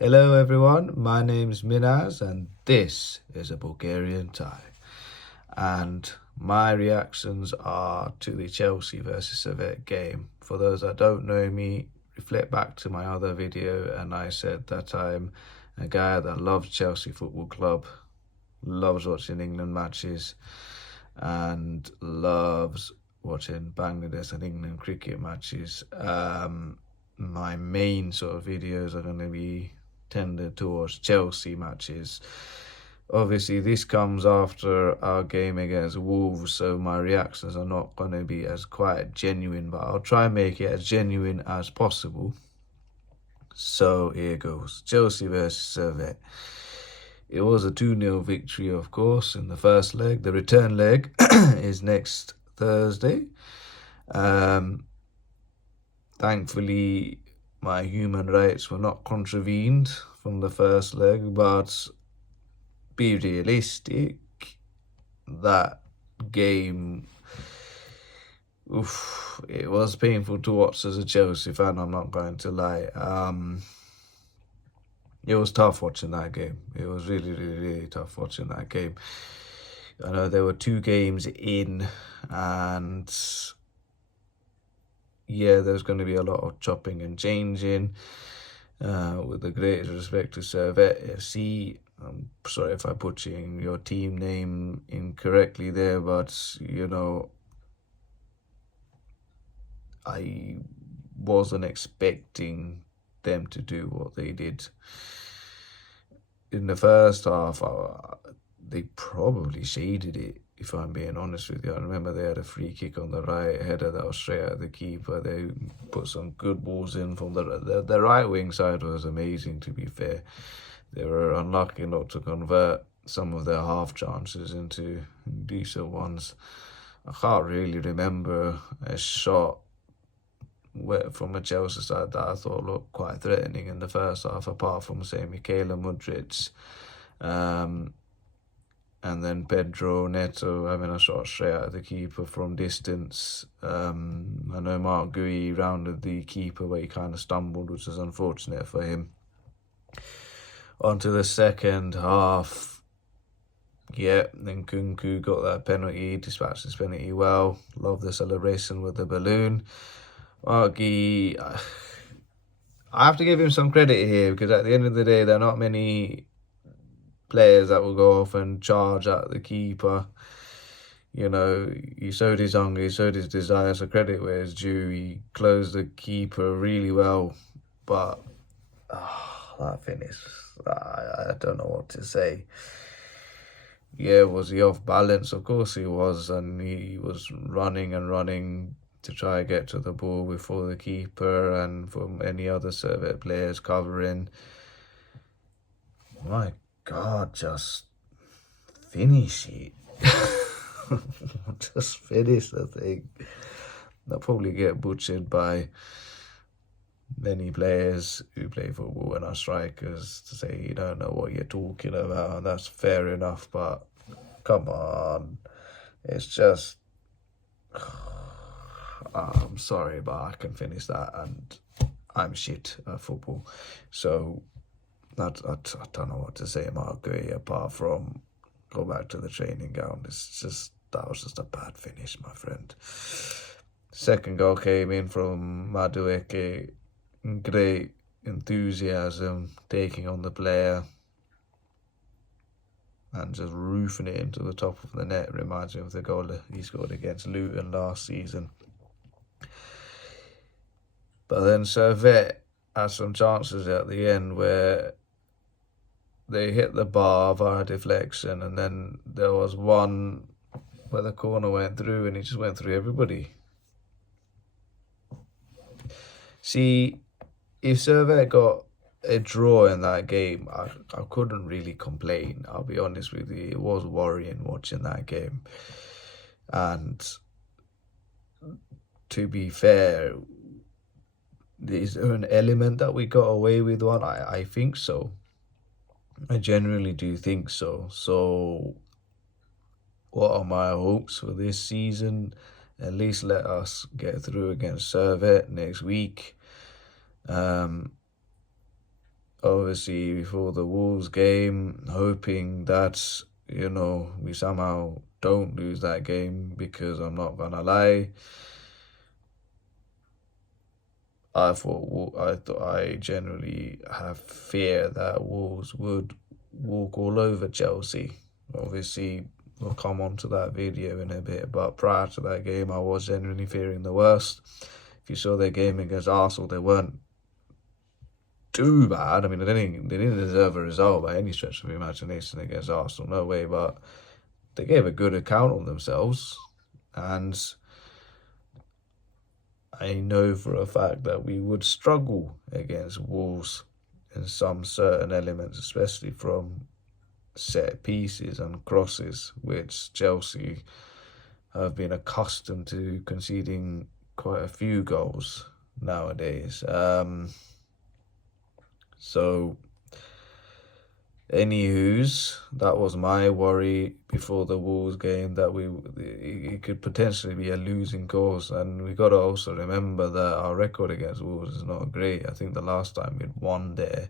Hello everyone, my name's Minaz and this is a Bulgarian tie. And my reactions are to the Chelsea versus Servette game. For those that don't know me, reflect back to my other video and I said that I'm a guy that loves Chelsea Football Club, loves watching England matches and loves watching Bangladesh and England cricket matches. My main sort of videos are going to be tended towards Chelsea matches. Obviously, this comes after our game against Wolves, so my reactions are not going to be as quite genuine, but I'll try and make it as genuine as possible. So here goes. Chelsea versus Servette. It was a 2-0 victory, of course, in the first leg. The return leg is next Thursday. Thankfully, my human rights were not contravened from the first leg, but be realistic, that game, it was painful to watch as a Chelsea fan, I'm not going to lie. It was tough watching that game. It was really, really, really tough watching that game. I know there were 2 games in, and yeah, there's going to be a lot of chopping and changing. With the greatest respect to Servette FC, I'm sorry if I'm butchering your team name incorrectly there, but I wasn't expecting them to do what they did. In the first half, they probably shaded it, if I'm being honest with you. I remember they had a free kick on the right, header that was straight at the keeper. They put some good balls in from the right wing side was amazing, to be fair. They were unlucky not to convert some of their half chances into decent ones. I can't really remember a shot from a Chelsea side that I thought looked quite threatening in the first half, apart from, say, Michaela Mudryk. And then Pedro Neto having a shot straight at the keeper from distance. I know Mark Gui rounded the keeper, but he kind of stumbled, which was unfortunate for him. On to the second half. Yeah, then Kunku got that penalty, dispatched his penalty well. Love the celebration with the balloon. Mark Gui, I have to give him some credit here, because at the end of the day, there are not many players that will go off and charge at the keeper. He showed his hunger, he showed his desire, so credit where it's due. He closed the keeper really well, but that finish, I don't know what to say. Yeah, was he off balance? Of course he was, and he was running and running to try and get to the ball before the keeper and from any other Servette players covering. My God, just finish it. Just finish the thing. They'll probably get butchered by many players who play football and are strikers to say you don't know what you're talking about, and that's fair enough, but come on. It's just, I'm sorry, but I can finish that, and I'm shit at football. So I don't know what to say about Gui apart from go back to the training ground. That was just a bad finish, my friend. Second goal came in from Madueke. Great enthusiasm, taking on the player and just roofing it into the top of the net. Reminds me of the goal he scored against Luton last season. But then Servette had some chances at the end where they hit the bar via deflection, and then there was one where the corner went through and he just went through everybody. See, if Servette got a draw in that game, I couldn't really complain. I'll be honest with you. It was worrying watching that game. And to be fair, is there an element that we got away with one? I think so. I genuinely do think so. So what are my hopes for this season? At least let us get through against Servette next week. obviously before the Wolves game, hoping that, we somehow don't lose that game, because I'm not gonna lie, I generally have fear that Wolves would walk all over Chelsea. Obviously, we'll come on to that video in a bit, but prior to that game, I was genuinely fearing the worst. If you saw their game against Arsenal, they weren't too bad. I mean, they didn't deserve a result by any stretch of the imagination against Arsenal, no way, but they gave a good account of themselves, and I know for a fact that we would struggle against Wolves in some certain elements, especially from set pieces and crosses, which Chelsea have been accustomed to conceding quite a few goals nowadays. So, anywho's, that was my worry before the Wolves game, that it could potentially be a losing cause. And we got to also remember that our record against Wolves is not great. I think the last time we'd won there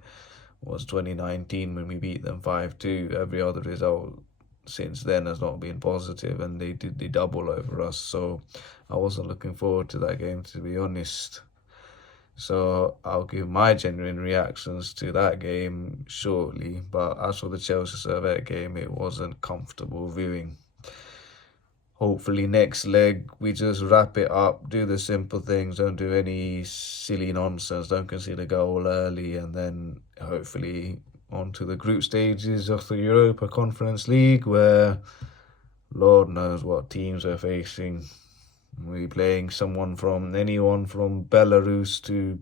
was 2019 when we beat them 5-2. Every other result since then has not been positive, and they did the double over us. So I wasn't looking forward to that game, to be honest. So I'll give my genuine reactions to that game shortly. But as for the Chelsea Servette game, it wasn't comfortable viewing. Hopefully next leg we just wrap it up, do the simple things, don't do any silly nonsense, don't concede a goal early, and then hopefully on to the group stages of the Europa Conference League, where Lord knows what teams we're facing. We're playing anyone from Belarus to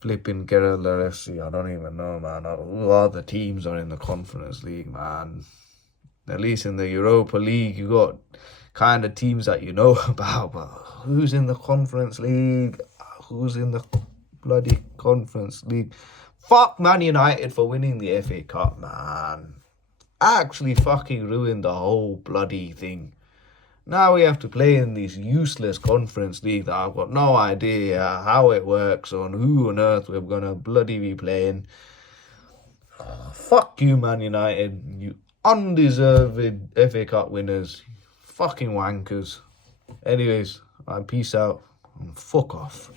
flipping Kerala FC. I don't even know, man. Who other teams are in the Conference League, man? At least in the Europa League, you got kind of teams that you know about, but who's in the Conference League? Who's in the bloody Conference League? Fuck Man United for winning the FA Cup, man. Actually fucking ruined the whole bloody thing. Now we have to play in this useless Conference League that I've got no idea how it works, on who on earth we're going to bloody be playing. Fuck you, Man United. You undeserved FA Cup winners. Fucking wankers. Anyways, peace out and fuck off.